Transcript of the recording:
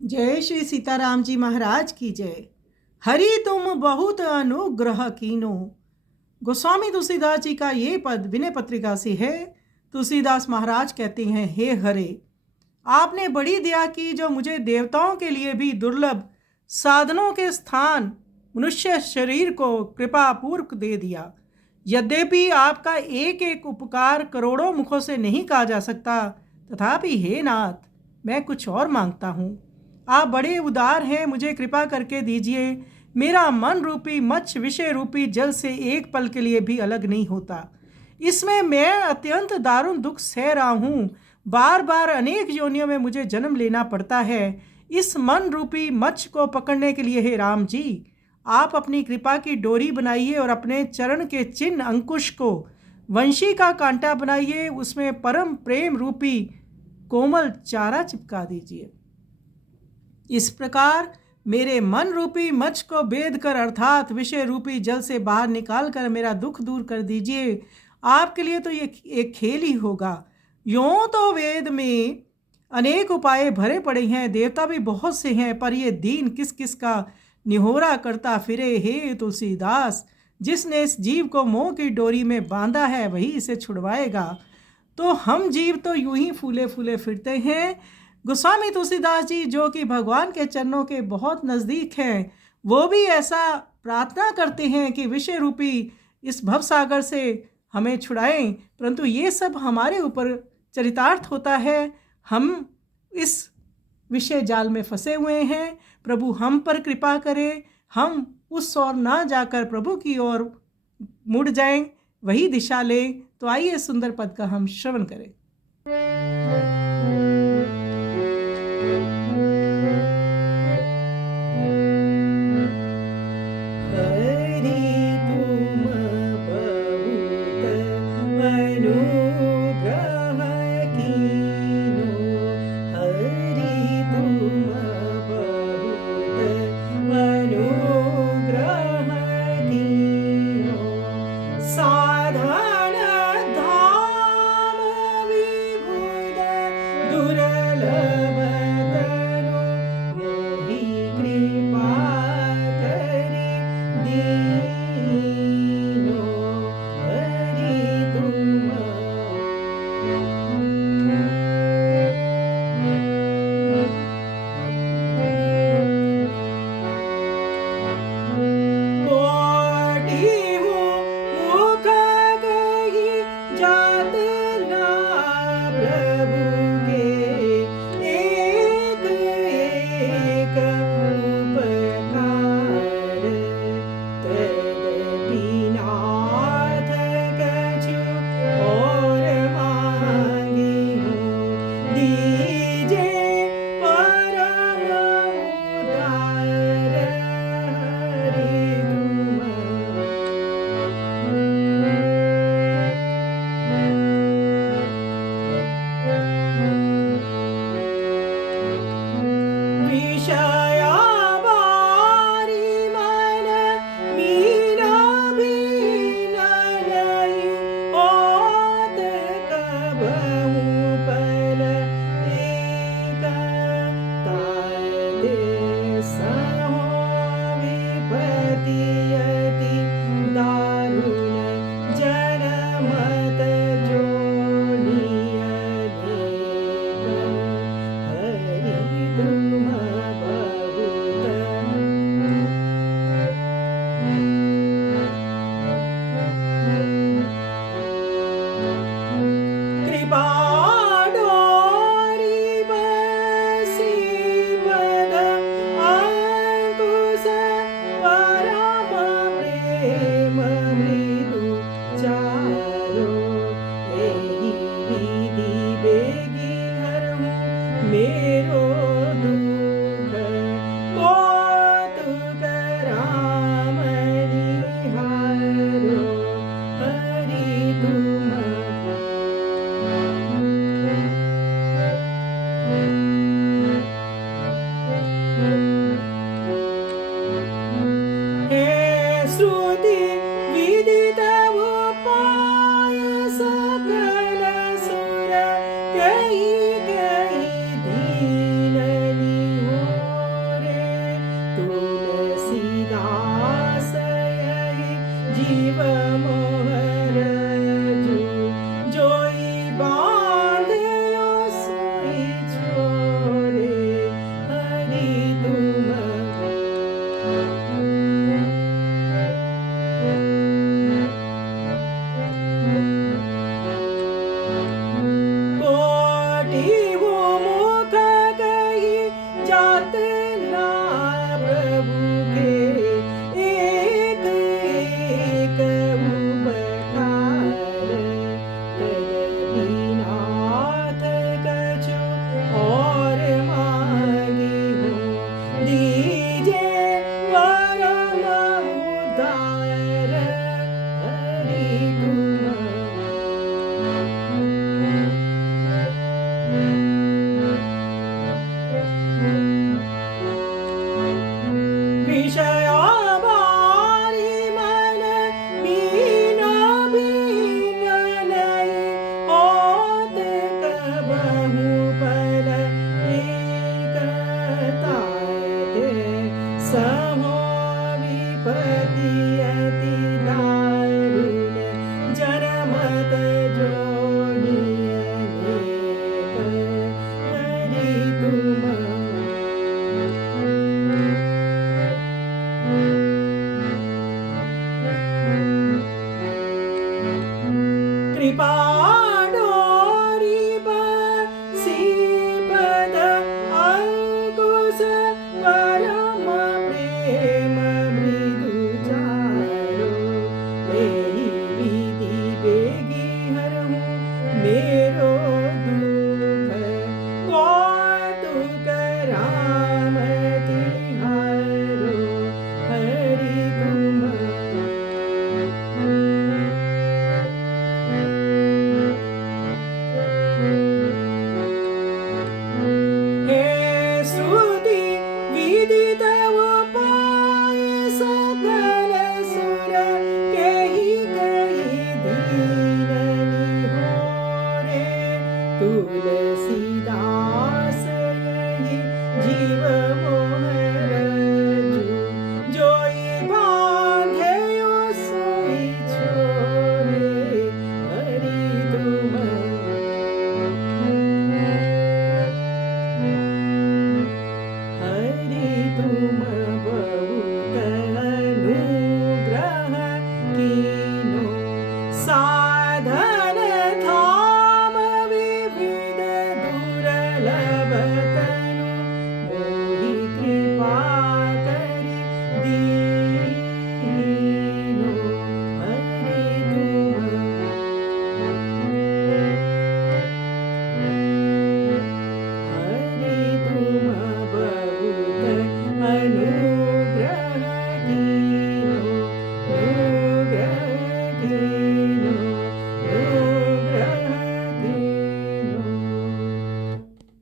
जय श्री सीताराम जी महाराज की जय। हरि तुम बहुत अनुग्रह कीनो। गोस्वामी तुलसीदास जी का ये पद विनय पत्रिका से है। तुलसीदास महाराज कहते हैं, हे हरे, आपने बड़ी दया की जो मुझे देवताओं के लिए भी दुर्लभ साधनों के स्थान मनुष्य शरीर को कृपा पूर्वक दे दिया। यद्यपि आपका एक एक उपकार करोड़ों मुखों से नहीं कहा जा सकता, तथापि हे नाथ, मैं कुछ और मांगता हूँ। आप बड़े उदार हैं, मुझे कृपा करके दीजिए। मेरा मन रूपी मत्स्य विषय रूपी जल से एक पल के लिए भी अलग नहीं होता। इसमें मैं अत्यंत दारुण दुख सह रहा हूँ। बार बार अनेक योनियों में मुझे जन्म लेना पड़ता है इस मन रूपी मत्स्य को पकड़ने के लिए। हे राम जी, आप अपनी कृपा की डोरी बनाइए और अपने चरण के चिन्ह अंकुश को वंशी का कांटा बनाइए, उसमें परम प्रेम रूपी कोमल चारा चिपका दीजिए। इस प्रकार मेरे मन रूपी मत्स्य को बेध कर अर्थात विषय रूपी जल से बाहर निकाल कर मेरा दुख दूर कर दीजिए। आपके लिए तो ये एक खेल ही होगा। यों तो वेद में अनेक उपाय भरे पड़े हैं, देवता भी बहुत से हैं, पर ये दीन किस किस का निहोरा करता फिरे। हे तुलसीदास, जिसने इस जीव को मोह की डोरी में बांधा है वही इसे छुड़वाएगा। तो हम जीव तो यूं ही फूले फूले फिरते हैं। गोस्वामी तुलसीदास जी, जो कि भगवान के चरणों के बहुत नज़दीक हैं, वो भी ऐसा प्रार्थना करते हैं कि विषय रूपी इस भवसागर से हमें छुड़ाएं। परंतु ये सब हमारे ऊपर चरितार्थ होता है। हम इस विषय जाल में फंसे हुए हैं। प्रभु हम पर कृपा करें, हम उस ओर ना जाकर प्रभु की ओर मुड़ जाएं, वही दिशा लें। तो आइए सुंदर पद का हम श्रवण करें। जीव मोह